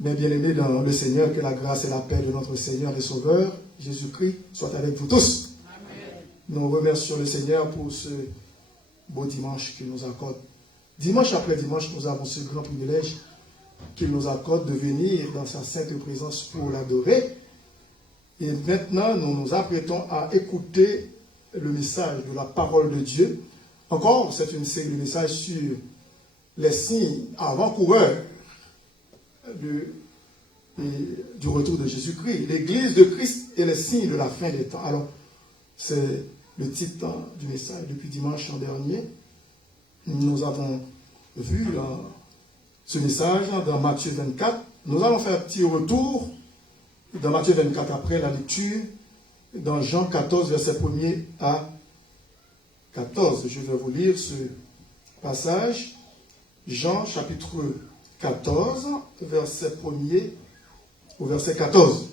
Mes bien-aimés dans le Seigneur, que la grâce et la paix de notre Seigneur et Sauveur, Jésus-Christ, soient avec vous tous. Amen. Nous remercions le Seigneur pour ce beau dimanche qu'il nous accorde. Dimanche après dimanche, nous avons ce grand privilège qu'il nous accorde de venir dans sa sainte présence pour l'adorer. Et maintenant, nous nous apprêtons à écouter le message de la parole de Dieu. Encore, c'est une série de messages sur les signes avant-coureurs du retour de Jésus-Christ. L'Église de Christ et les signes de la fin des temps. Alors, c'est le titre du message depuis dimanche dernier. Nous avons vu ce message dans Matthieu 24. Nous allons faire un petit retour dans Matthieu 24 après la lecture dans Jean 14, verset 1er à 14. Je vais vous lire ce passage. Jean chapitre 14, verset 1er au verset 14.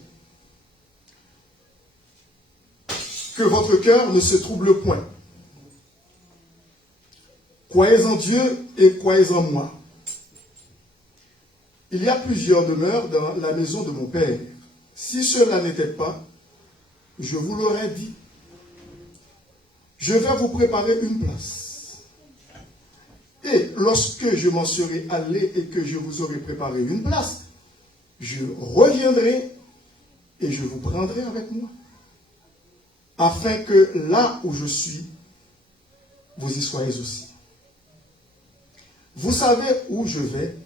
Que votre cœur ne se trouble point. Croyez en Dieu et croyez en moi. Il y a plusieurs demeures dans la maison de mon Père. Si cela n'était pas, je vous l'aurais dit. Je vais vous préparer une place. Et lorsque je m'en serai allé et que je vous aurai préparé une place, je reviendrai et je vous prendrai avec moi, afin que là où je suis, vous y soyez aussi. Vous savez où je vais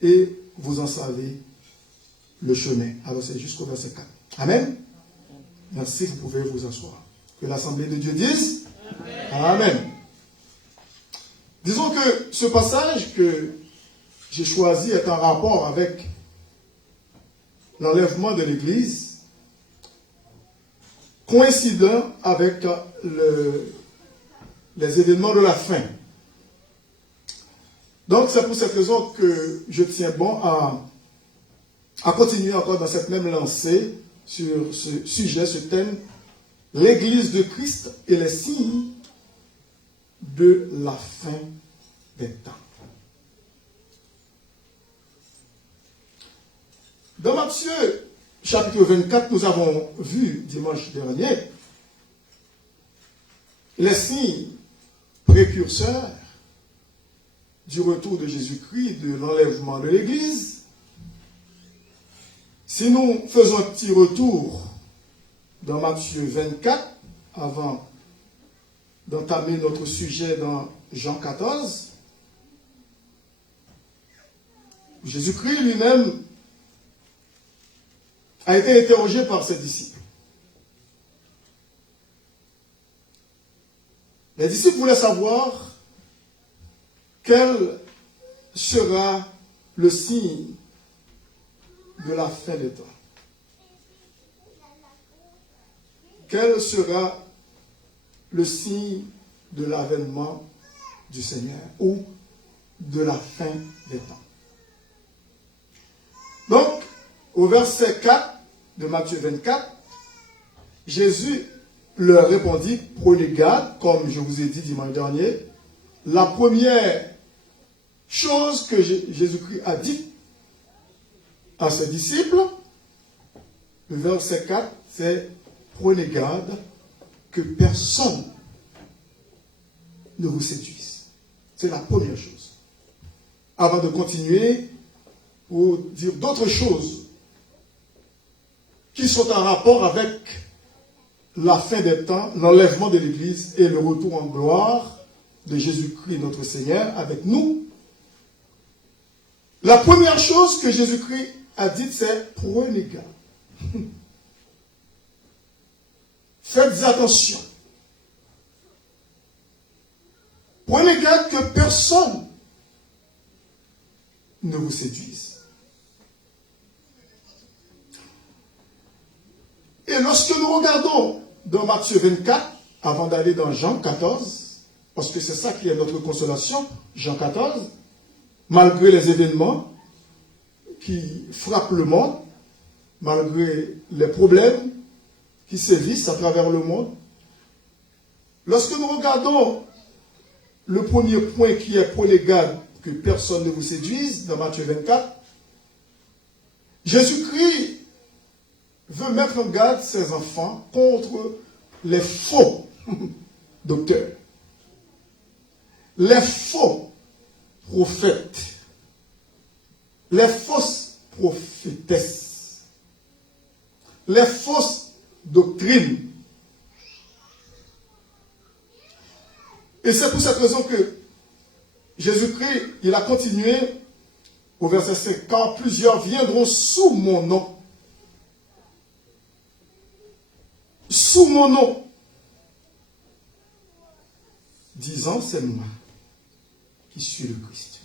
et vous en savez le chemin. Alors c'est jusqu'au verset 4. Amen. Merci, vous pouvez vous asseoir. Que l'Assemblée de Dieu dise Amen. Amen. Disons que ce passage que j'ai choisi est en rapport avec l'enlèvement de l'Église, coïncident avec les événements de la fin. Donc c'est pour cette raison que je tiens bon à continuer encore dans cette même lancée sur ce sujet, ce thème, l'Église de Christ et les signes de la fin des temps. Dans Matthieu chapitre 24, nous avons vu dimanche dernier les signes précurseurs du retour de Jésus-Christ, de l'enlèvement de l'Église. Si nous faisons un petit retour dans Matthieu 24, avant d'entamer notre sujet dans Jean 14, Jésus-Christ lui-même a été interrogé par ses disciples. Les disciples voulaient savoir quel sera le signe de la fin des temps. Quel sera le signe de l'avènement du Seigneur ou de la fin des temps. Donc, au verset 4 de Matthieu 24, Jésus leur répondit, prenez garde, comme je vous ai dit dimanche dernier, la première chose que Jésus-Christ a dit à ses disciples, le verset 4, c'est prenez garde que personne ne vous séduise. C'est la première chose. Avant de continuer, pour dire d'autres choses qui sont en rapport avec la fin des temps, l'enlèvement de l'Église et le retour en gloire de Jésus-Christ notre Seigneur avec nous. La première chose que Jésus-Christ a dite, c'est prenez garde. Faites attention. Prenez garde que personne ne vous séduise. Et lorsque nous regardons dans Matthieu 24, avant d'aller dans Jean 14, parce que c'est ça qui est notre consolation, Jean 14, malgré les événements qui frappent le monde, malgré les problèmes qui sévissent à travers le monde, lorsque nous regardons le premier point qui est prenez garde que personne ne vous séduise, dans Matthieu 24, Jésus-Christ veut mettre en garde ses enfants contre les faux docteurs, les faux prophètes, les fausses prophétesses, les fausses doctrines. Et c'est pour cette raison que Jésus-Christ, il a continué au verset 5, car plusieurs viendront sous mon nom. Sous mon nom. Disant, c'est moi qui suis le Christ.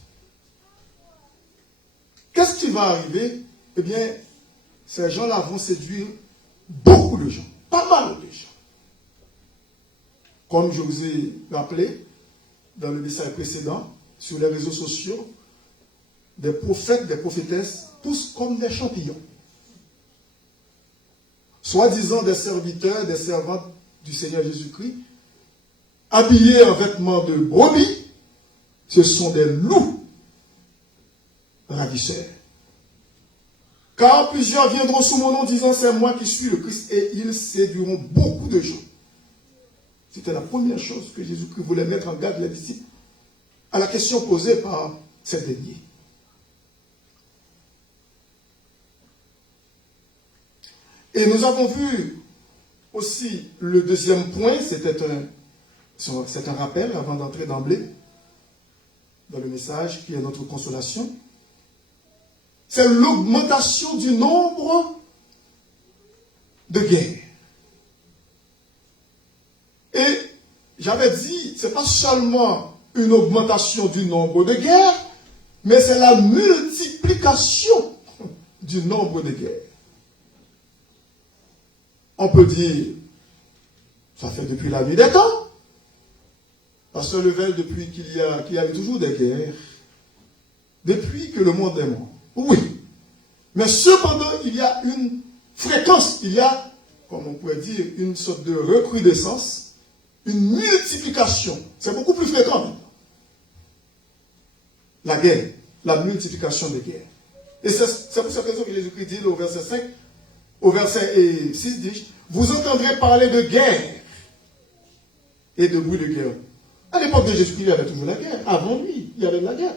Qu'est-ce qui va arriver? Eh bien, ces gens-là vont séduire beaucoup de gens, pas mal de gens. Comme je vous ai rappelé dans le message précédent, sur les réseaux sociaux, des prophètes, des prophétesses, tous comme des champignons. Soi-disant des serviteurs, des servantes du Seigneur Jésus-Christ, habillés en vêtements de brebis, ce sont des loups ravisseurs. Car plusieurs viendront sous mon nom disant c'est moi qui suis le Christ, et ils séduiront beaucoup de gens. C'était la première chose que Jésus-Christ voulait mettre en garde les disciples à la question posée par ces derniers. Et nous avons vu aussi le deuxième point, c'est un rappel avant d'entrer d'emblée dans le message qui est notre consolation. C'est l'augmentation du nombre de guerres. Et j'avais dit, ce n'est pas seulement une augmentation du nombre de guerres, mais c'est la multiplication du nombre de guerres. On peut dire, ça fait depuis la nuit des temps. Pasteur Level, depuis qu'il y a toujours des guerres, depuis que le monde est mort. Oui. Mais cependant, il y a une fréquence, il y a, comme on pourrait dire, une sorte de recrudescence, une multiplication. C'est beaucoup plus fréquent maintenant. La guerre, la multiplication des guerres. Et c'est pour cette raison que Jésus-Christ dit au verset 5, au verset 6, dit, vous entendrez parler de guerre et de bruit de guerre. À l'époque de Jésus-Christ, il y avait toujours la guerre. Avant lui, il y avait de la guerre.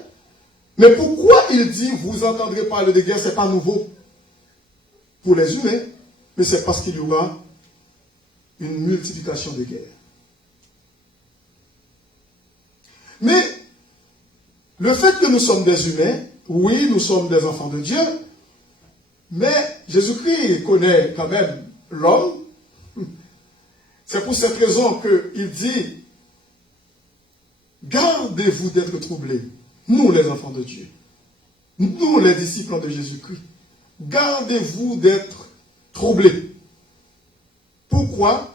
Mais pourquoi il dit, vous entendrez parler de guerre, ce n'est pas nouveau pour les humains, mais c'est parce qu'il y aura une multiplication de guerres. Mais le fait que nous sommes des humains, oui, nous sommes des enfants de Dieu, mais Jésus-Christ connaît quand même l'homme. C'est pour cette raison qu'il dit, gardez-vous d'être troublés, nous les enfants de Dieu, nous les disciples de Jésus-Christ, gardez-vous d'être troublés. Pourquoi?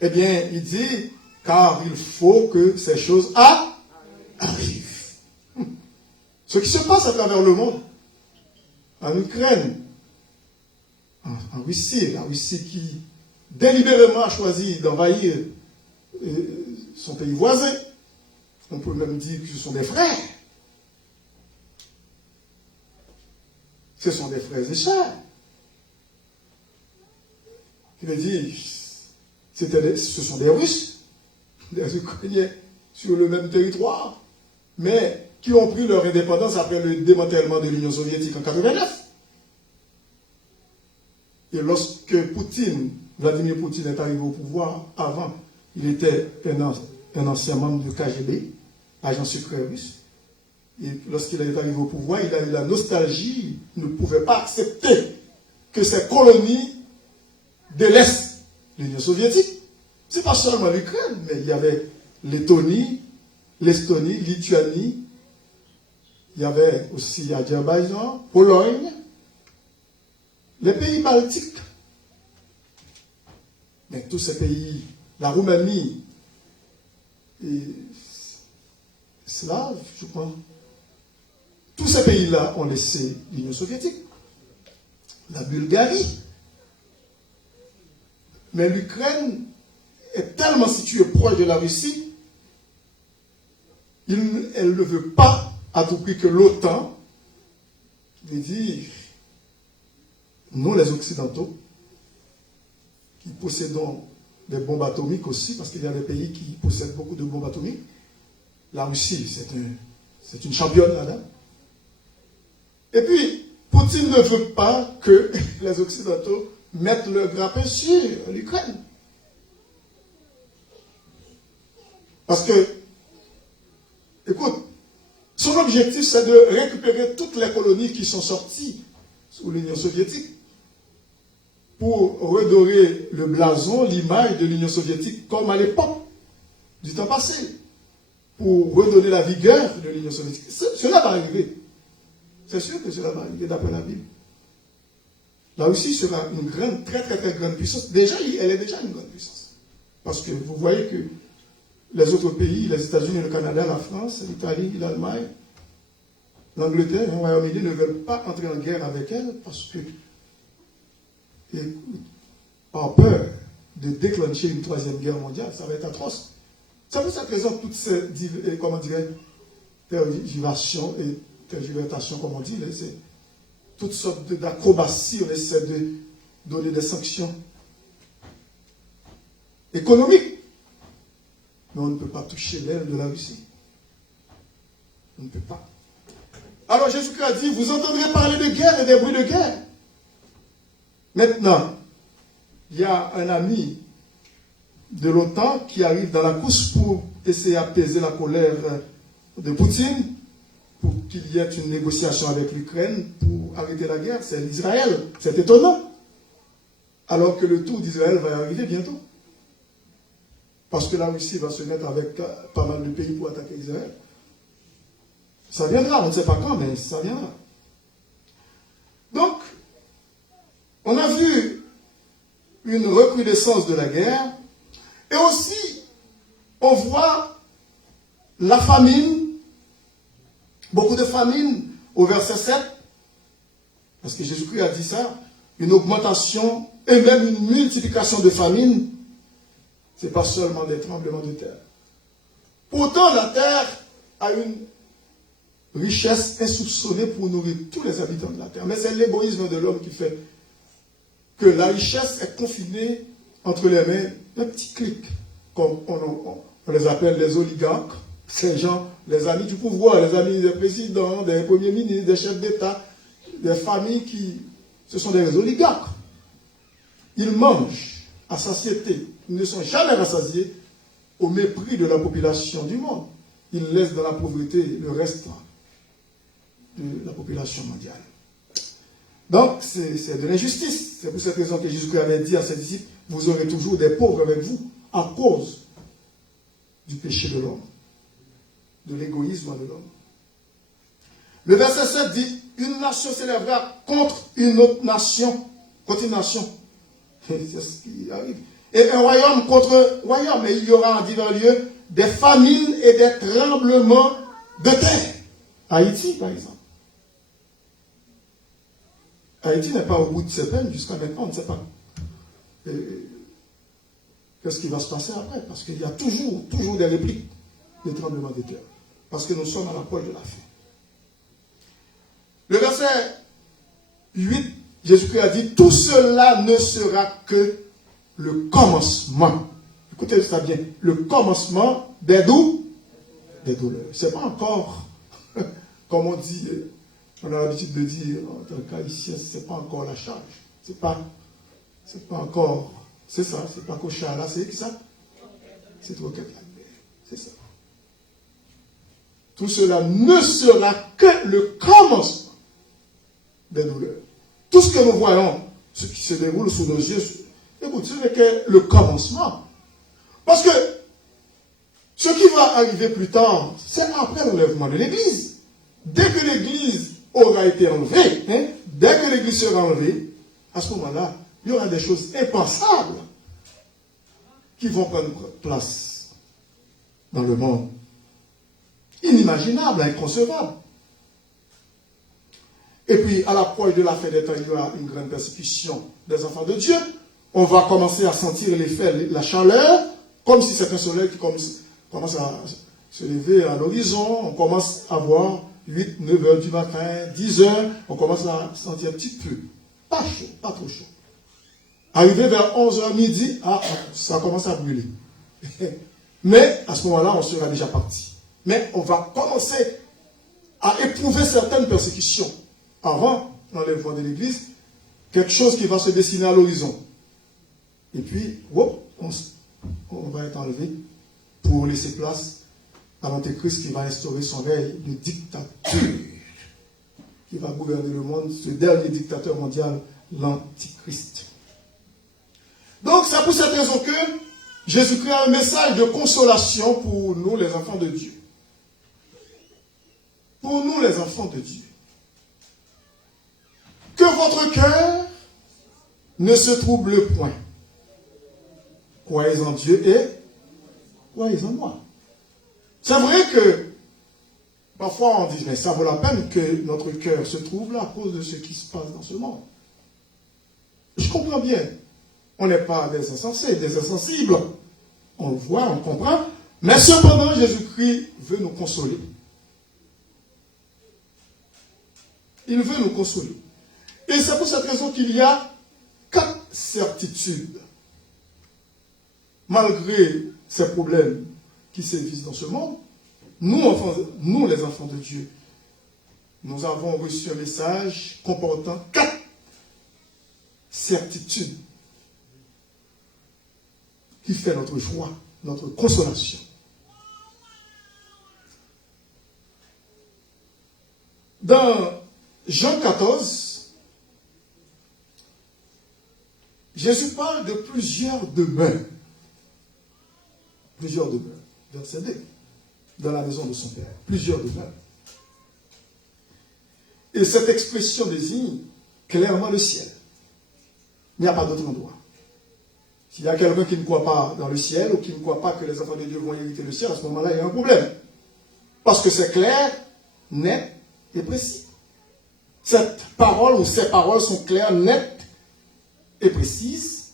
Eh bien, il dit, car il faut que ces choses arrivent. Ce qui se passe à travers le monde, en Ukraine, en Russie, la Russie qui délibérément a choisi d'envahir son pays voisin, on peut même dire que ce sont des frères. Ce sont des frères et sœurs. Il veut dire, ce sont des Russes, des Ukrainiens sur le même territoire, mais qui ont pris leur indépendance après le démantèlement de l'Union soviétique en 1989. Et lorsque Vladimir Poutine est arrivé au pouvoir, avant, il était un ancien membre du KGB, agent secret russe. Et lorsqu'il est arrivé au pouvoir, il a eu la nostalgie, il ne pouvait pas accepter que ces colonies délaissent l'Union soviétique. Ce n'est pas seulement l'Ukraine, mais il y avait l'Estonie, Lituanie, il y avait aussi Azerbaïdjan, Pologne, les pays baltiques. Mais tous ces pays, la Roumanie et Slave, je crois, tous ces pays-là ont laissé l'Union soviétique. La Bulgarie. Mais l'Ukraine est tellement située proche de la Russie, elle ne veut pas à tout prix que l'OTAN veut dire nous les Occidentaux, qui possédons des bombes atomiques aussi, parce qu'il y a des pays qui possèdent beaucoup de bombes atomiques. La Russie, c'est une championne là-dedans. Et puis, Poutine ne veut pas que les Occidentaux mettent le grappin sur l'Ukraine. Parce que, écoute, son objectif, c'est de récupérer toutes les colonies qui sont sorties sous l'Union soviétique pour redorer le blason, l'image de l'Union soviétique comme à l'époque du temps passé, pour redonner la vigueur de l'Union soviétique. Cela va arriver. C'est sûr que cela va arriver d'après la Bible. La Russie sera une grande, très très très grande puissance. Déjà, elle est déjà une grande puissance. Parce que vous voyez que les autres pays, les États-Unis, le Canada, la France, l'Italie, l'Allemagne, l'Angleterre, le Royaume-Uni ne veulent pas entrer en guerre avec elle parce que, par peur de déclencher une troisième guerre mondiale, ça va être atroce. C'est pour cette raison toutes ces, comment dirais, tergiversations et tergiversations, comme on dit, c'est toutes sortes d'acrobaties, on essaie de donner des sanctions économiques. Mais on ne peut pas toucher l'aile de la Russie. On ne peut pas. Alors Jésus-Christ a dit, vous entendrez parler de guerre et des bruits de guerre. Maintenant, il y a un ami de l'OTAN qui arrive dans la course pour essayer d'apaiser la colère de Poutine, pour qu'il y ait une négociation avec l'Ukraine pour arrêter la guerre. C'est l'Israël. C'est étonnant. Alors que le tour d'Israël va arriver bientôt. Parce que la Russie va se mettre avec pas mal de pays pour attaquer Israël. Ça viendra, on ne sait pas quand, mais ça viendra. Donc, on a vu une recrudescence de la guerre, et aussi, on voit la famine, beaucoup de famine au verset 7, parce que Jésus-Christ a dit ça, une augmentation et même une multiplication de famine. Ce n'est pas seulement des tremblements de terre. Pourtant, la terre a une richesse insoupçonnée pour nourrir tous les habitants de la terre. Mais c'est l'égoïsme de l'homme qui fait que la richesse est confinée entre les mains d'un petit clic, comme on les appelle les oligarques, ces gens, les amis du pouvoir, les amis des présidents, des premiers ministres, des chefs d'État, des familles qui... Ce sont des oligarques. Ils mangent à satiété. Ils ne sont jamais rassasiés au mépris de la population du monde. Ils laissent dans la pauvreté le reste de la population mondiale. Donc, c'est de l'injustice. C'est pour cette raison que Jésus-Christ avait dit à ses disciples, vous aurez toujours des pauvres avec vous à cause du péché de l'homme, de l'égoïsme de l'homme. Le verset 7 dit, une nation s'élèvera contre une autre nation. Contre une nation. C'est ce qui arrive. Et un royaume contre un royaume. Et il y aura en divers lieux des famines et des tremblements de terre. Haïti, par exemple. Haïti n'est pas au bout de ses peines jusqu'à maintenant, on ne sait pas. Qu'est-ce qui va se passer après? Parce qu'il y a toujours des répliques des tremblements de terre. Parce que nous sommes à l'approche de la fin. Le verset 8, Jésus-Christ a dit, tout cela ne sera que le commencement. Écoutez ça bien. Le commencement des douleurs. C'est pas encore, comme on dit, on a l'habitude de dire, en tant qu'haïtien, c'est pas encore la charge. C'est pas encore, c'est ça, c'est pas cochard là, c'est ça? C'est trop quelque chose. C'est ça. Tout cela ne sera que le commencement des douleurs. Tout ce que nous voyons, ce qui se déroule sous nos yeux, écoute, ce n'est que le commencement. Parce que ce qui va arriver plus tard, c'est après l'enlèvement de l'Église. Dès que l'Église aura été enlevée, dès que l'Église sera enlevée, à ce moment-là, il y aura des choses impensables qui vont prendre place dans le monde. Inimaginables, inconcevables. Et puis, à l'approche de la fin des temps, il y aura une grande persécution des enfants de Dieu. On va commencer à sentir l'effet, la chaleur, comme si c'est un soleil qui commence à se lever à l'horizon. On commence à voir 8, 9 heures du matin, 10 heures, on commence à sentir un petit peu pas chaud, pas trop chaud. Arrivé vers 11h midi, ça commence à brûler. Mais à ce moment-là, on sera déjà parti. Mais on va commencer à éprouver certaines persécutions. Avant l'enlèvement de l'église, quelque chose qui va se dessiner à l'horizon. Et puis, on va être enlevé pour laisser place à l'Antéchrist qui va instaurer son règne de dictature, qui va gouverner le monde, ce dernier dictateur mondial, l'Antichrist. Donc, c'est pour cette raison que Jésus-Christ a un message de consolation pour nous, les enfants de Dieu. Pour nous, les enfants de Dieu. Que votre cœur ne se trouble point. Croyez en Dieu et croyez en moi. C'est vrai que parfois on dit, mais ça vaut la peine que notre cœur se trouble à cause de ce qui se passe dans ce monde. Je comprends bien. On n'est pas des insensés, des insensibles. On le voit, on comprend. Mais cependant, Jésus-Christ veut nous consoler. Il veut nous consoler. Et c'est pour cette raison qu'il y a 4 certitudes. Malgré ces problèmes qui sévissent dans ce monde, nous les enfants de Dieu, nous avons reçu un message comportant 4 certitudes qui fait notre joie, notre consolation. Dans Jean 14, Jésus parle de plusieurs demeures. Plusieurs demeures. Verset 2. Dans la maison de son Père. Plusieurs demeures. Et cette expression désigne clairement le ciel. Il n'y a pas d'autre endroit. S'il y a quelqu'un qui ne croit pas dans le ciel ou qui ne croit pas que les enfants de Dieu vont hériter le ciel, à ce moment-là, il y a un problème. Parce que c'est clair, net et précis. Cette parole ou ces paroles sont claires, nettes et précises.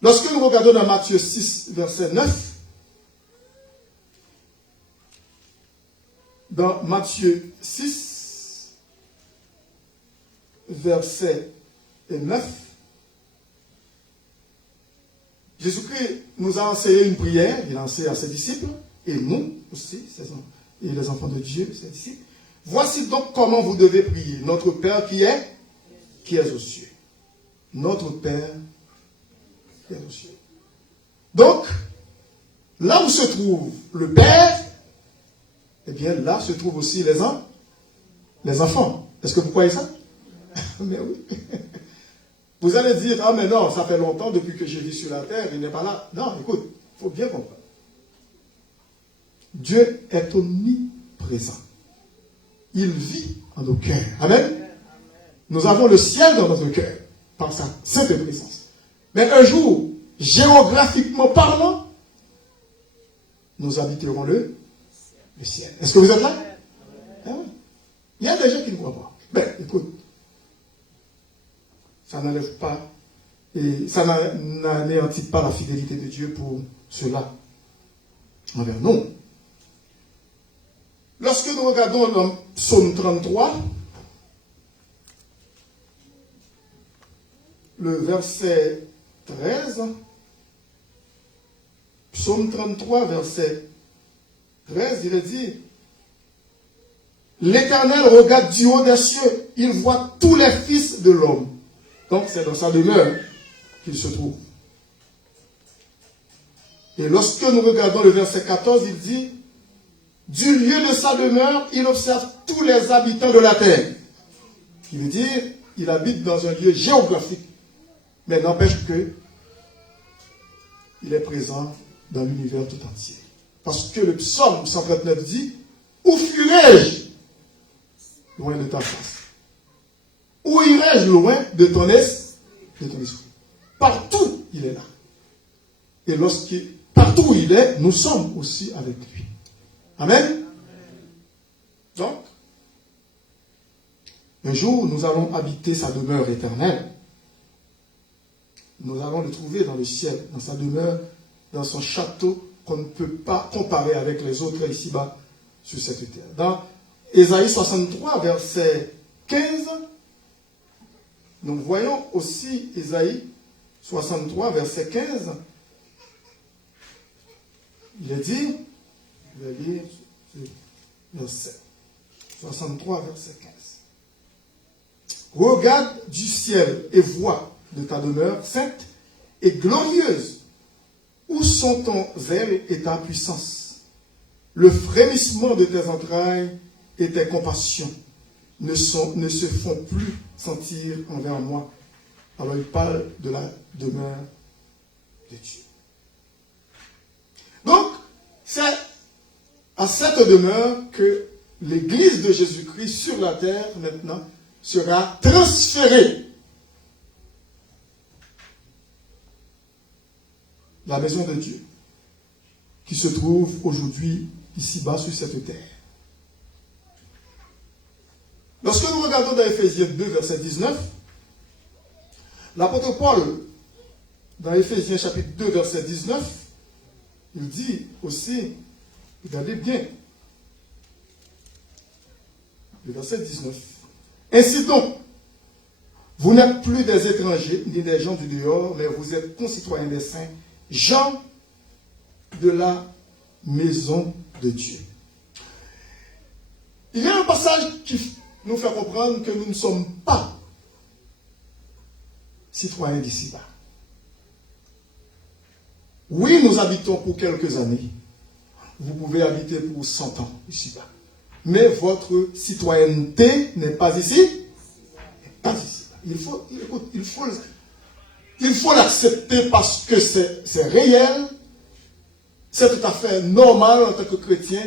Lorsque nous regardons dans Matthieu 6, verset 9, dans Matthieu 6, verset 9, Jésus-Christ nous a enseigné une prière, il a enseigné à ses disciples, et nous aussi, et les enfants de Dieu, ses disciples. Voici donc comment vous devez prier. Notre Père qui est aux cieux. Notre Père qui est aux cieux. Donc, là où se trouve le Père, eh bien là se trouvent aussi les enfants. Est-ce que vous croyez ça? Mais oui. Vous allez dire, ah mais non, ça fait longtemps depuis que je vis sur la terre, il n'est pas là. Non, écoute, il faut bien comprendre. Dieu est omniprésent. Il vit en nos cœurs. Amen. Nous avons le ciel dans notre cœur, par sa sainte présence. Mais un jour, géographiquement parlant, nous habiterons le ciel. Est-ce que vous êtes là? Ah oui. Il y a des gens qui ne croient pas. Ben, écoute, ça n'enlève pas et ça n'anéantit pas la fidélité de Dieu pour cela envers nous. Lorsque nous regardons dans Psaume 33, le verset 13, Psaume 33, verset 13, il est dit, l'Éternel regarde du haut des cieux, il voit tous les fils de l'homme. Donc c'est dans sa demeure qu'il se trouve. Et lorsque nous regardons le verset 14, il dit, du lieu de sa demeure, il observe tous les habitants de la terre. Il veut dire, il habite dans un lieu géographique, mais n'empêche que il est présent dans l'univers tout entier. Parce que le psaume 139 dit, où fuirai-je loin de ta face? Où irai-je loin de ton esprit? Partout, il est là. Et partout où il est, nous sommes aussi avec lui. Amen. Donc, un jour, nous allons habiter sa demeure éternelle. Nous allons le trouver dans le ciel, dans sa demeure, dans son château qu'on ne peut pas comparer avec les autres ici-bas sur cette terre. Dans Ésaïe 63, verset 15, Nous voyons aussi Isaïe 63, verset 15. Il est dit, je vais lire verset 63, verset 15. Regarde du ciel et vois de ta demeure sainte et glorieuse. Où sont ton zèle et ta puissance? Le frémissement de tes entrailles et tes compassions ne se font plus sentir envers moi. Alors il parle de la demeure de Dieu. Donc, c'est à cette demeure que l'Église de Jésus-Christ sur la terre maintenant sera transférée. La maison de Dieu qui se trouve aujourd'hui ici-bas sur cette terre. Lorsque nous regardons dans Éphésiens 2, verset 19, l'apôtre Paul, dans Éphésiens chapitre 2, verset 19, il dit aussi, regardez bien, le verset 19. Ainsi donc, vous n'êtes plus des étrangers, ni des gens du dehors, mais vous êtes concitoyens des saints, gens de la maison de Dieu. Il y a un passage qui nous fait comprendre que nous ne sommes pas citoyens d'ici-bas. Oui, nous habitons pour quelques années. Vous pouvez habiter pour 100 ans ici-bas. Mais votre citoyenneté n'est pas ici. Pas ici. Il faut l'accepter parce que c'est réel. C'est tout à fait normal en tant que chrétien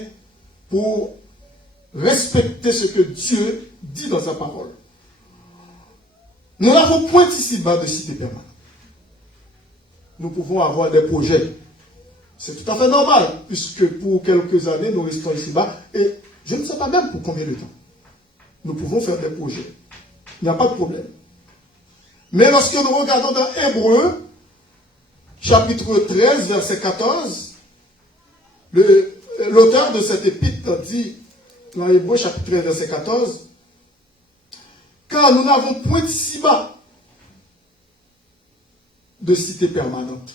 pour respecter ce que Dieu dit dans sa parole. Nous n'avons point ici-bas de cité permanente. Nous pouvons avoir des projets. C'est tout à fait normal, puisque pour quelques années, nous restons ici-bas, et je ne sais pas même pour combien de temps. Nous pouvons faire des projets. Il n'y a pas de problème. Mais lorsque nous regardons dans Hébreux, chapitre 13, verset 14, l'auteur de cette épître dit, dans Hébreux, chapitre 13, verset 14, car nous n'avons point ici-bas de cité permanente.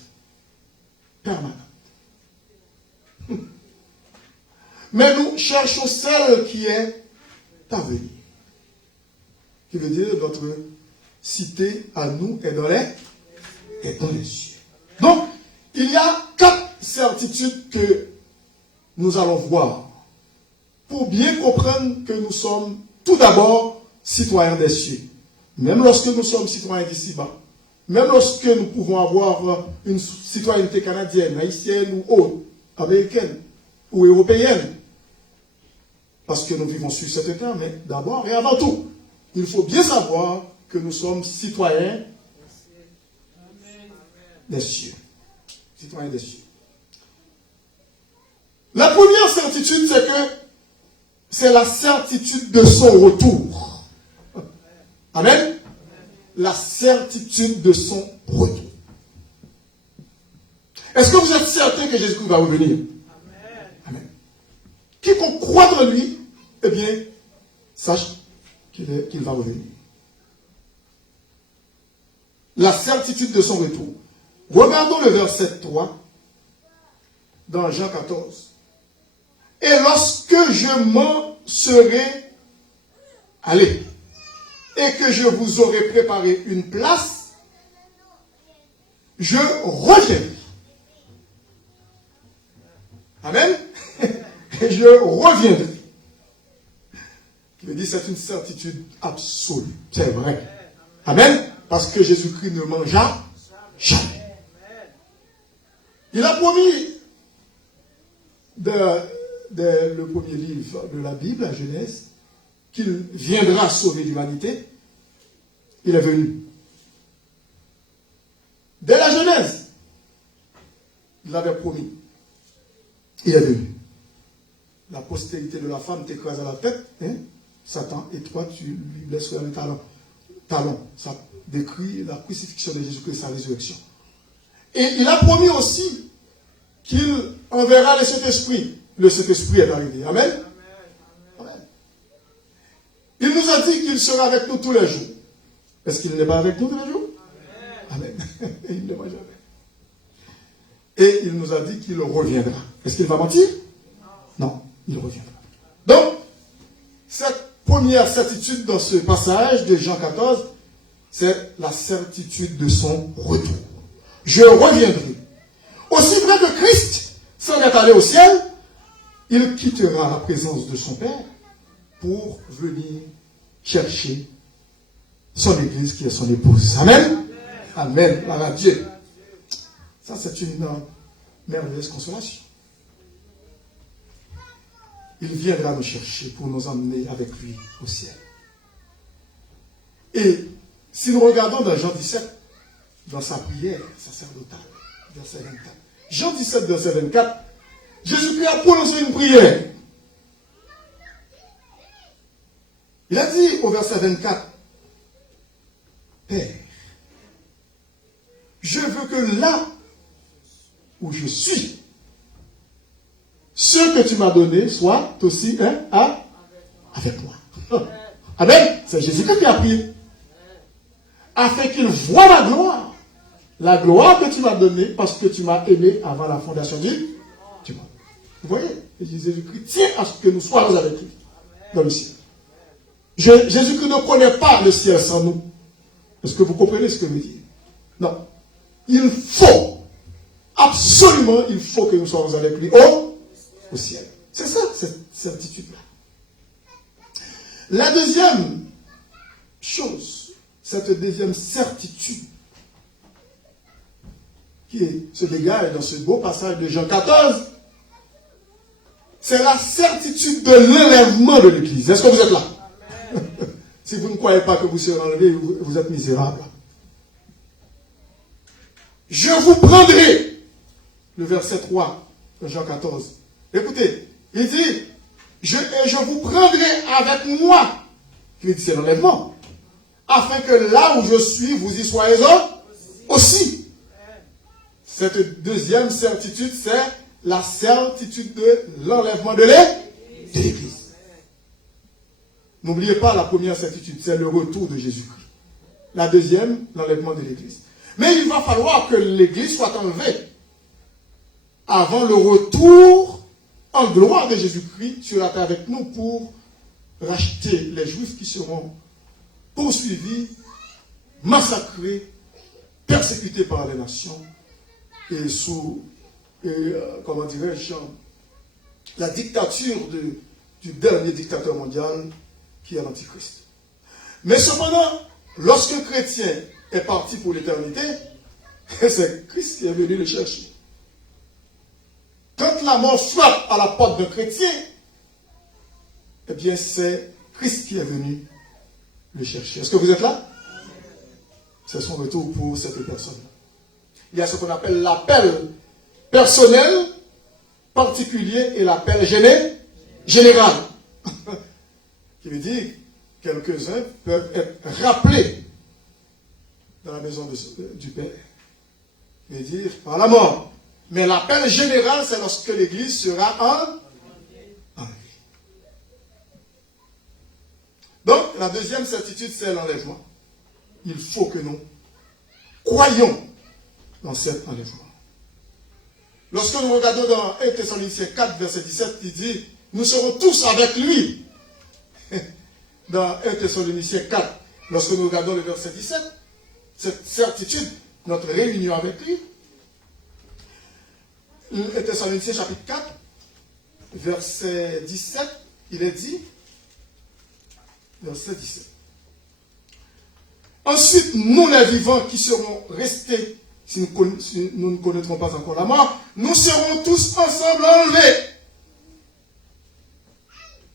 Permanente. Mais nous cherchons celle qui est à venir. Qui veut dire notre cité à nous est dans les cieux. Donc, il y a 4 certitudes que nous allons voir pour bien comprendre que nous sommes tout d'abord citoyens des cieux. Même lorsque nous sommes citoyens d'ici-bas, même lorsque nous pouvons avoir une citoyenneté canadienne, haïtienne ou autre, américaine ou européenne, parce que nous vivons sur cette terre, mais d'abord et avant tout, il faut bien savoir que nous sommes citoyens des cieux. Citoyens des cieux. La première certitude, c'est que c'est la certitude de son retour. Amen. La certitude de son retour. Est-ce que vous êtes certain que Jésus-Christ va revenir? Amen. Quiconque croit en lui, eh bien, sache qu'il va revenir. La certitude de son retour. Regardons le verset 3 dans Jean 14. Et lorsque je m'en serai allé, et que je vous aurai préparé une place, je reviendrai. Amen. Et je reviendrai. Il me dit c'est une certitude absolue. C'est vrai. Amen. Parce que Jésus-Christ ne mangea jamais. Il a promis le premier livre de la Bible, la Genèse, qu'il viendra sauver l'humanité. Il est venu. Dès la Genèse, il l'avait promis. Il est venu. La postérité de la femme t'écrase à la tête, hein? Satan, et toi tu lui laisses faire les talons. Ça décrit la crucifixion de Jésus-Christ et sa résurrection. Et il a promis aussi qu'il enverra le Saint-Esprit. Le Saint-Esprit est arrivé. Amen. Amen. Il nous a dit qu'il sera avec nous tous les jours. Est-ce qu'il n'est pas avec nous tous les jours? Amen. Il ne va jamais. Et il nous a dit qu'il reviendra. Est-ce qu'il va mentir? Non, il reviendra. Donc, cette première certitude dans ce passage de Jean 14, c'est la certitude de son retour. Je reviendrai. Aussi vrai que Christ s'en est allé au ciel, il quittera la présence de son Père pour venir chercher son église qui est son épouse. Amen. Amen. Gloire à Dieu. Ça, c'est une merveilleuse consolation. Il viendra nous chercher pour nous emmener avec lui au ciel. Et si nous regardons dans Jean 17, dans sa prière sacerdotale, verset 24. Jean 17, verset 24, Jésus-Christ a prononcé une prière. Il a dit au verset 24, Père, je veux que là où je suis, ce que tu m'as donné soit aussi avec moi. Amen. C'est Jésus-Christ qui a prié. Afin qu'il voie la gloire que tu m'as donnée parce que tu m'as aimé avant la fondation du monde. Vous voyez, Jésus-Christ tient à ce que nous soyons avec lui dans le ciel. Jésus-Christ ne connaît pas le ciel sans nous. Est-ce que vous comprenez ce que je veux dire? Non. Il faut, absolument, il faut que nous soyons avec lui au ciel. C'est ça, cette certitude-là. La deuxième chose, cette deuxième certitude qui se dégage dans ce beau passage de Jean 14, c'est la certitude de l'enlèvement de l'Église. Est-ce que vous êtes là? Si vous ne croyez pas que vous serez enlevé, vous êtes misérable. Je vous prendrai, le verset 3 de Jean 14. Écoutez, il dit, je vous prendrai avec moi. Il dit, c'est l'enlèvement. Afin que là où je suis, vous y soyez aussi. Cette deuxième certitude, c'est la certitude de l'enlèvement de l'Église. N'oubliez pas la première certitude, c'est le retour de Jésus-Christ. La deuxième, l'enlèvement de l'Église. Mais il va falloir que l'Église soit enlevée avant le retour en gloire de Jésus-Christ sur la terre avec nous pour racheter les Juifs qui seront poursuivis, massacrés, persécutés par les nations et sous, comment dirais-je, la dictature du dernier dictateur mondial qui est l'Antichrist. Mais cependant, lorsqu'un chrétien est parti pour l'éternité, c'est Christ qui est venu le chercher. Quand la mort frappe à la porte d'un chrétien, eh bien c'est Christ qui est venu le chercher. Est-ce que vous êtes là? C'est son retour pour cette personne. Il y a ce qu'on appelle l'appel personnel, particulier et l'appel général. Qui veut dire quelques-uns peuvent être rappelés dans la maison du Père. Il veut dire par la mort. Mais l'appel général, c'est lorsque l'Église sera enlevée. Donc, la deuxième certitude, c'est l'enlèvement. Il faut que nous croyons dans cet enlèvement. Lorsque nous regardons dans 1 Thessaloniciens 4, verset 17, il dit, nous serons tous avec lui. Dans 1 Thessaloniciens 4, lorsque nous regardons le verset 17, cette certitude, notre réunion avec lui. 1 Thessaloniciens chapitre 4, verset 17, il est dit, verset 17. Ensuite, nous les vivants qui serons restés, si nous ne connaîtrons pas encore la mort, nous serons tous ensemble enlevés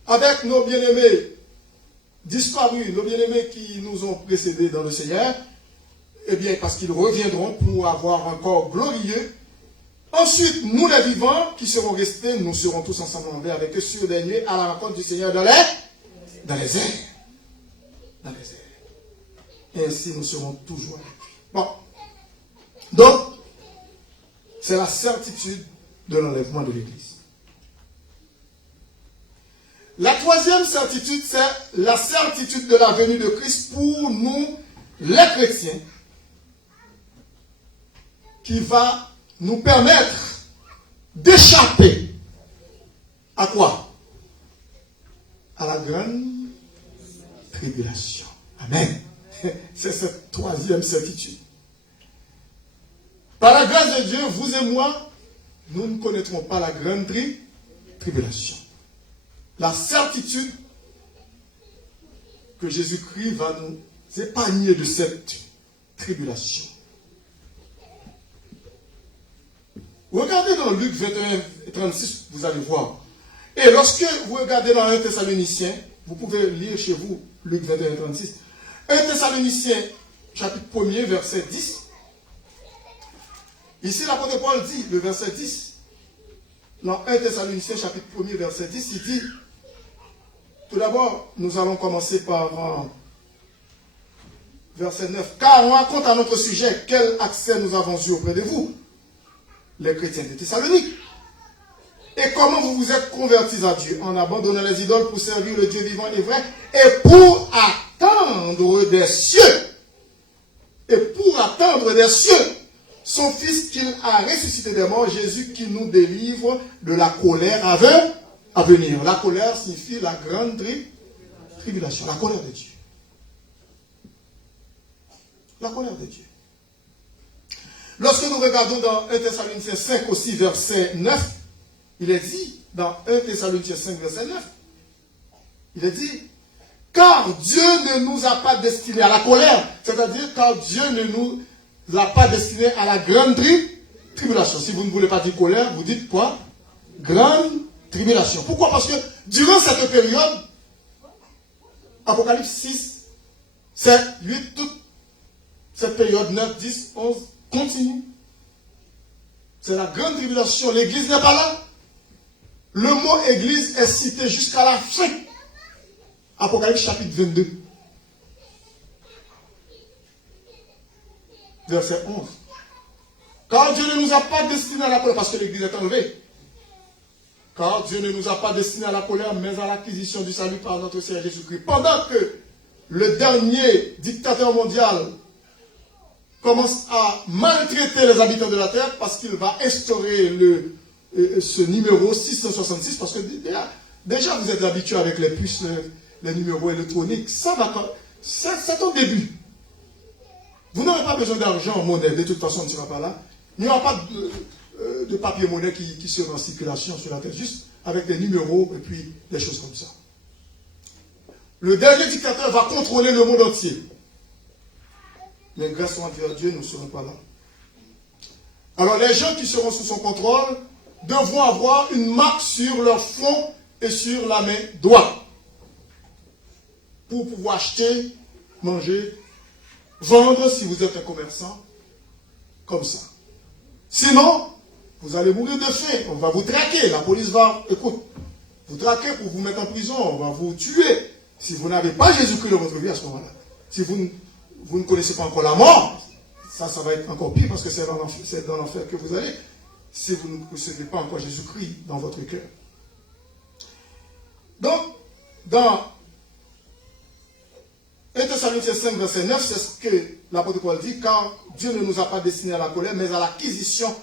avec nos bien-aimés disparus, nos bien-aimés qui nous ont précédés dans le Seigneur, eh bien, parce qu'ils reviendront pour avoir un corps glorieux. Ensuite, nous les vivants qui serons restés, nous serons tous ensemble enlevés avec eux sur des nuées à la rencontre du Seigneur dans les airs. Dans les airs. Et ainsi, nous serons toujours avec lui. Bon. Donc, c'est la certitude de l'enlèvement de l'Église. La troisième certitude, c'est la certitude de la venue de Christ pour nous les chrétiens, qui va nous permettre d'échapper à quoi? À la grande tribulation. Amen. C'est cette troisième certitude. Par la grâce de Dieu, vous et moi, nous ne connaîtrons pas la grande tribulation. La certitude que Jésus-Christ va nous épargner de cette tribulation. Regardez dans Luc 21 et 36, vous allez voir. Et lorsque vous regardez dans 1 Thessaloniciens, vous pouvez lire chez vous Luc 21 et 36. 1 Thessaloniciens, chapitre 1er, verset 10. Ici, l'apôtre Paul dit, le verset 10, dans 1 Thessaloniciens, chapitre 1er, verset 10, il dit, tout d'abord, nous allons commencer par verset 9. Car on raconte à notre sujet quel accès nous avons eu auprès de vous, les chrétiens de Thessalonique. Et comment vous vous êtes convertis à Dieu en abandonnant les idoles pour servir le Dieu vivant et vrai et pour attendre des cieux. Et pour attendre des cieux son Fils qu'il a ressuscité des morts, Jésus qui nous délivre de la colère à venir. La colère signifie la grande tribulation, la colère de Dieu. La colère de Dieu. Lorsque nous regardons dans 1 Thessaloniciens 5 aussi, verset 9, il est dit, dans 1 Thessaloniciens 5, verset 9, il est dit, car Dieu ne nous a pas destinés à la colère, c'est-à-dire car Dieu ne nous a pas destinés à la grande tribulation. Si vous ne voulez pas dire colère, vous dites quoi? Grande tribulation. Pourquoi? Parce que durant cette période, Apocalypse 6, 7, 8, toute cette période 9, 10, 11, continue. C'est la grande tribulation. L'église n'est pas là. Le mot église est cité jusqu'à la fin. Apocalypse chapitre 22. Verset 11. Car Dieu ne nous a pas destinés à la colère, parce que l'église est enlevée. Car Dieu ne nous a pas destinés à la colère, mais à l'acquisition du salut par notre Seigneur Jésus-Christ. Pendant que le dernier dictateur mondial commence à maltraiter les habitants de la terre, parce qu'il va instaurer ce numéro 666, parce que déjà vous êtes habitués avec les puces, les numéros électroniques. C'est au début. Vous n'aurez pas besoin d'argent en monnaie, de toute façon, ne sera pas là. Il n'y aura pas de papier monnaie qui sera en circulation sur la terre, juste avec des numéros et puis des choses comme ça. Le dernier dictateur va contrôler le monde entier. Mais grâce à Dieu, nous ne serons pas là. Alors les gens qui seront sous son contrôle devront avoir une marque sur leur front et sur la main droite pour pouvoir acheter, manger, vendre si vous êtes un commerçant, comme ça. Sinon, vous allez mourir de faim, on va vous traquer, la police va, vous traquer pour vous mettre en prison, on va vous tuer. Si vous n'avez pas Jésus-Christ dans votre vie à ce moment-là, si vous ne connaissez pas encore la mort, ça va être encore pire parce que c'est dans l'enfer que vous allez, si vous ne recevez pas encore Jésus-Christ dans votre cœur. Donc, dans 1 Thessaloniciens 5, verset 9, c'est ce que l'apôtre Paul dit, car Dieu ne nous a pas destinés à la colère, mais à l'acquisition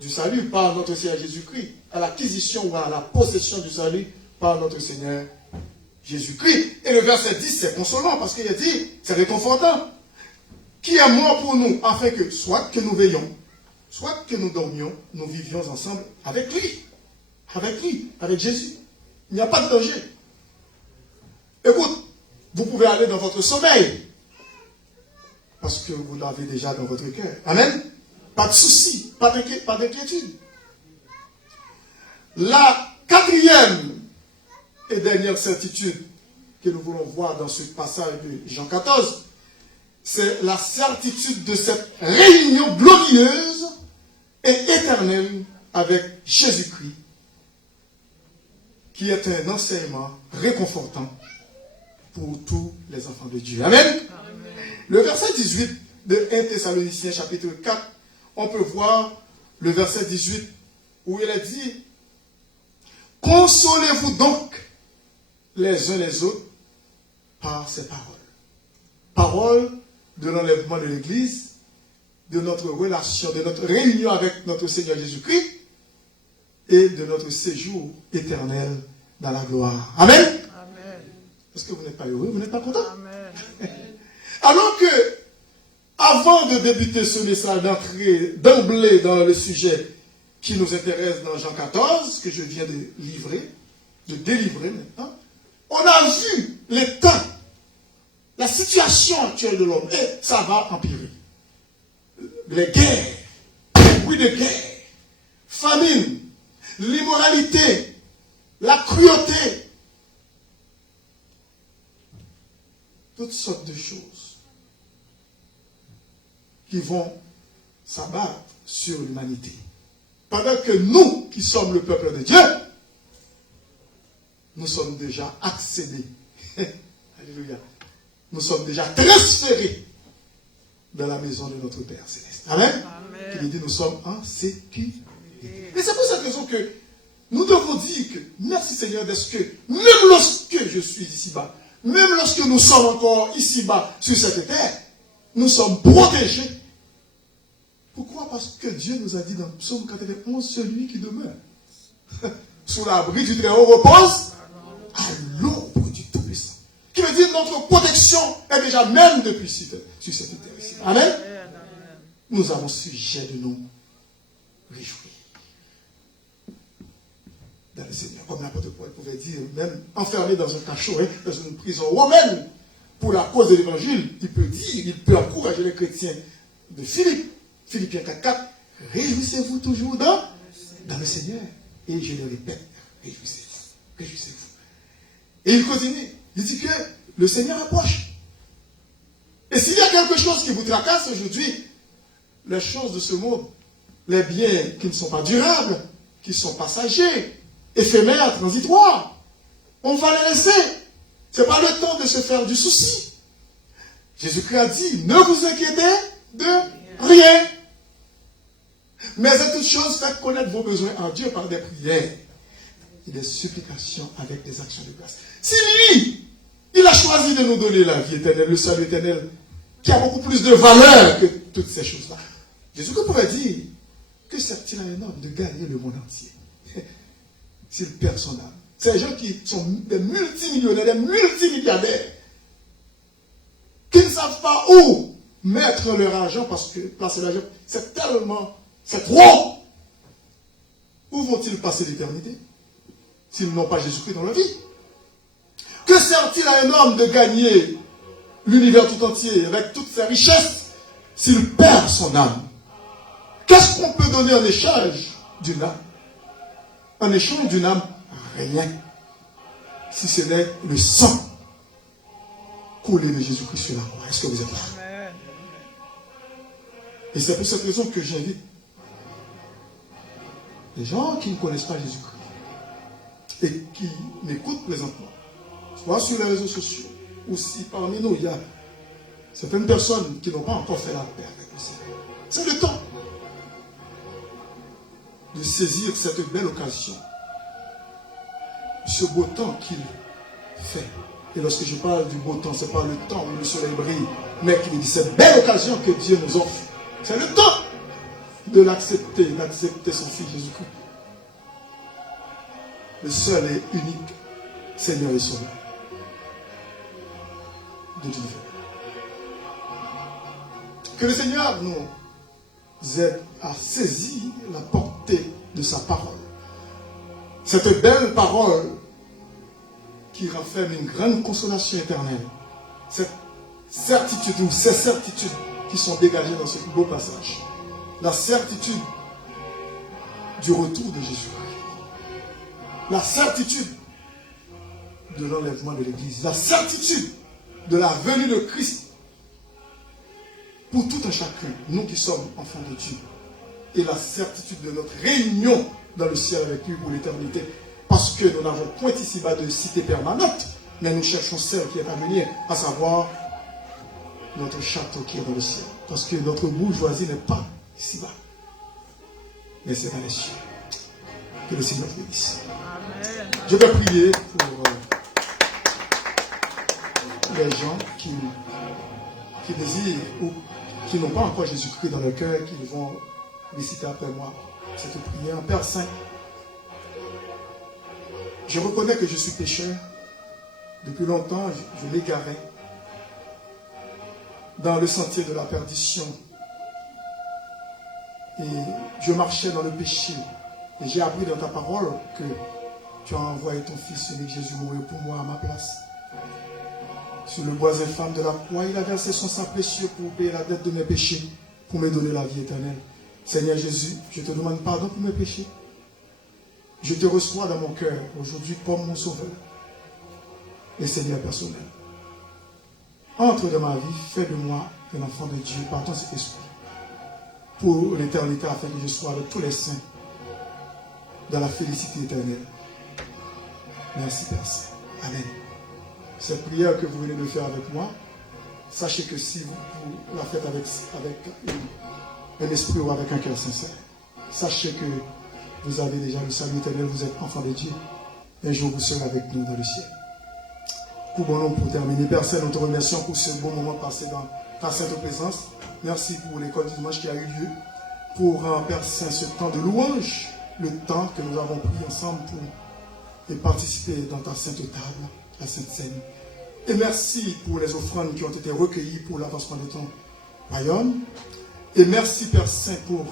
du salut par notre Seigneur Jésus-Christ, à l'acquisition ou à la possession du salut par notre Seigneur Jésus-Christ. Et le verset 10, c'est consolant, parce qu'il a dit, c'est réconfortant, qui est mort pour nous, afin que, soit que nous veillions, soit que nous dormions, nous vivions ensemble avec lui, avec Jésus. Il n'y a pas de danger. Écoute, vous pouvez aller dans votre sommeil, parce que vous l'avez déjà dans votre cœur. Amen. Pas de souci, pas d'inquiétude. La quatrième et dernière certitude que nous voulons voir dans ce passage de Jean 14, c'est la certitude de cette réunion glorieuse et éternelle avec Jésus-Christ, qui est un enseignement réconfortant pour tous les enfants de Dieu. Amen. Amen. Le verset 18 de 1 Thessaloniciens chapitre 4, on peut voir le verset 18 où il est dit, consolez-vous donc les uns les autres par ces paroles. Paroles de l'enlèvement de l'Église, de notre relation, de notre réunion avec notre Seigneur Jésus-Christ et de notre séjour éternel dans la gloire. Amen. Amen. Est-ce que vous n'êtes pas heureux? Vous n'êtes pas content? Amen. Alors que, avant de débuter ce message, d'entrer d'emblée dans le sujet qui nous intéresse dans Jean 14, que je viens de délivrer maintenant, on a vu l'état, la situation actuelle de l'homme, et ça va empirer. Les guerres, les bruits de guerre, famine, l'immoralité, la cruauté, toutes sortes de choses qui vont s'abattre sur l'humanité. Pendant que nous, qui sommes le peuple de Dieu, nous sommes déjà accédés. Alléluia. Nous sommes déjà transférés dans la maison de notre Père Céleste. Amen. Amen. Il dit, nous sommes en sécurité. Et c'est pour cette raison que nous devons dire que, merci Seigneur, parce que même lorsque je suis ici-bas, même lorsque nous sommes encore ici-bas sur cette terre, nous sommes protégés. Pourquoi? Parce que Dieu nous a dit dans Psaume 91, celui qui demeure sous l'abri du Très-Haut repose à l'ombre du Tout-Puissant. Qui veut dire que notre protection est déjà même depuis sur cette terre ici. Amen. Nous avons sujet de nous réjouir dans le Seigneur. Comme n'importe quoi, il pouvait dire, même enfermé dans un cachot, dans une prison romaine, pour la cause de l'évangile, il peut dire, il peut encourager les chrétiens de Philippe. Philippiens 4.4, réjouissez-vous toujours dans le Seigneur. Et je le répète, réjouissez-vous. Réjouissez-vous. Et il continue. Il dit que le Seigneur approche. Et s'il y a quelque chose qui vous tracasse aujourd'hui, les choses de ce monde, les biens qui ne sont pas durables, qui sont passagers, éphémères, transitoires, on va les laisser. Ce n'est pas le temps de se faire du souci. Jésus-Christ a dit, ne vous inquiétez de rien. Mais à toute chose, faites connaître vos besoins en Dieu par des prières et des supplications avec des actions de grâce. Si lui, il a choisi de nous donner la vie éternelle, le salut éternel, qui a beaucoup plus de valeur que toutes ces choses-là. Jésus-Christ pourrait dire, que sert-il à un homme de gagner le monde entier s'il perd son âme? Ces gens qui sont des multimillionnaires, des multimilliardaires, qui ne savent pas où mettre leur argent parce que placer l'argent, c'est tellement, c'est trop. Où vont-ils passer l'éternité s'ils n'ont pas Jésus-Christ dans leur vie? Que sert-il à un homme de gagner l'univers tout entier avec toutes ses richesses s'il perd son âme? Qu'est-ce qu'on peut donner en échange d'une âme? En échange d'une âme, rien. Si ce n'est le sang coulé de Jésus-Christ sur la croix. Est-ce que vous êtes là? Et c'est pour cette raison que j'invite les gens qui ne connaissent pas Jésus-Christ et qui m'écoutent présentement, soit sur les réseaux sociaux, ou si parmi nous il y a certaines personnes qui n'ont pas encore fait la paix avec le Seigneur. C'est le temps de saisir cette belle occasion, ce beau temps qu'il fait. Et lorsque je parle du beau temps, ce n'est pas le temps où le soleil brille, mais qu'il dit cette belle occasion que Dieu nous offre. C'est le temps de l'accepter, d'accepter son Fils Jésus-Christ. Le seul et unique Seigneur et Sauveur de l'univers. Que le Seigneur nous aide à saisir la portée de sa parole. Cette belle parole qui renferme une grande consolation éternelle. Cette certitude ou ces certitudes qui sont dégagées dans ce beau passage. La certitude du retour de Jésus. La certitude de l'enlèvement de l'Église. La certitude de la venue de Christ pour tout un chacun, nous qui sommes enfants de Dieu. Et la certitude de notre réunion dans le ciel avec lui pour l'éternité. Parce que nous n'avons point ici-bas de cité permanente, mais nous cherchons celle qui est à venir, à savoir notre château qui est dans le ciel. Parce que notre bourgeoisie n'est pas ici-bas, mais c'est dans les cieux. Que le Seigneur te bénisse. Je vais prier pour les gens qui qui désirent ou qui n'ont pas encore Jésus-Christ dans leur cœur, qui vont réciter après moi cette prière. Père Saint, je reconnais que je suis pécheur. Depuis longtemps, je m'égarais dans le sentier de la perdition. Et je marchais dans le péché. Et j'ai appris dans ta parole que tu as envoyé ton Fils unique Jésus mourir pour moi à ma place. Sur le bois infâme de la croix, il a versé son sang précieux pour payer la dette de mes péchés, pour me donner la vie éternelle. Seigneur Jésus, je te demande pardon pour mes péchés. Je te reçois dans mon cœur aujourd'hui comme mon sauveur et Seigneur personnel. Entre dans ma vie, fais de moi un enfant de Dieu par ton Saint-Esprit pour l'éternité afin que je sois avec tous les saints dans la félicité éternelle. Merci Père Saint. Amen. Cette prière que vous venez de faire avec moi, sachez que si vous la faites avec un esprit ou avec un cœur sincère, sachez que vous avez déjà le salut éternel, vous êtes enfant de Dieu. Un jour vous serez avec nous dans le ciel. Pour bon nom, pour terminer, Père Saint, nous te remercions pour ce bon moment passé dans ta sainte présence. Merci pour l'école du dimanche qui a eu lieu. Pour, Père Saint, ce temps de louange, le temps que nous avons pris ensemble pour participer dans ta sainte table, la sainte scène. Et merci pour les offrandes qui ont été recueillies pour l'avancement de ton royaume. Et merci, Père Saint, pour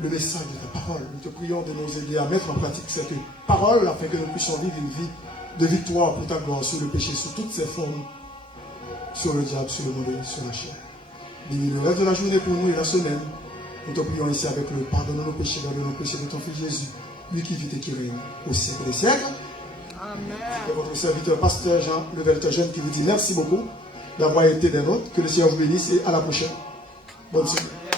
le message de ta parole. Nous te prions de nous aider à mettre en pratique cette parole afin que nous puissions vivre une vie de victoire pour ta gloire sur le péché, sur toutes ses formes, sur le diable, sur le monde et sur la chair. Bénis le reste de la journée pour nous et la semaine. Nous te prions ici avec le pardon de nos péchés, de nos péchés de ton Fils Jésus, lui qui vit et qui règne au siècle des siècles. Amen. C'est votre serviteur, pasteur Jean Levelter Jeune, qui vous dit merci beaucoup d'avoir été des nôtres. Que le Seigneur vous bénisse et à la prochaine. Bonne semaine.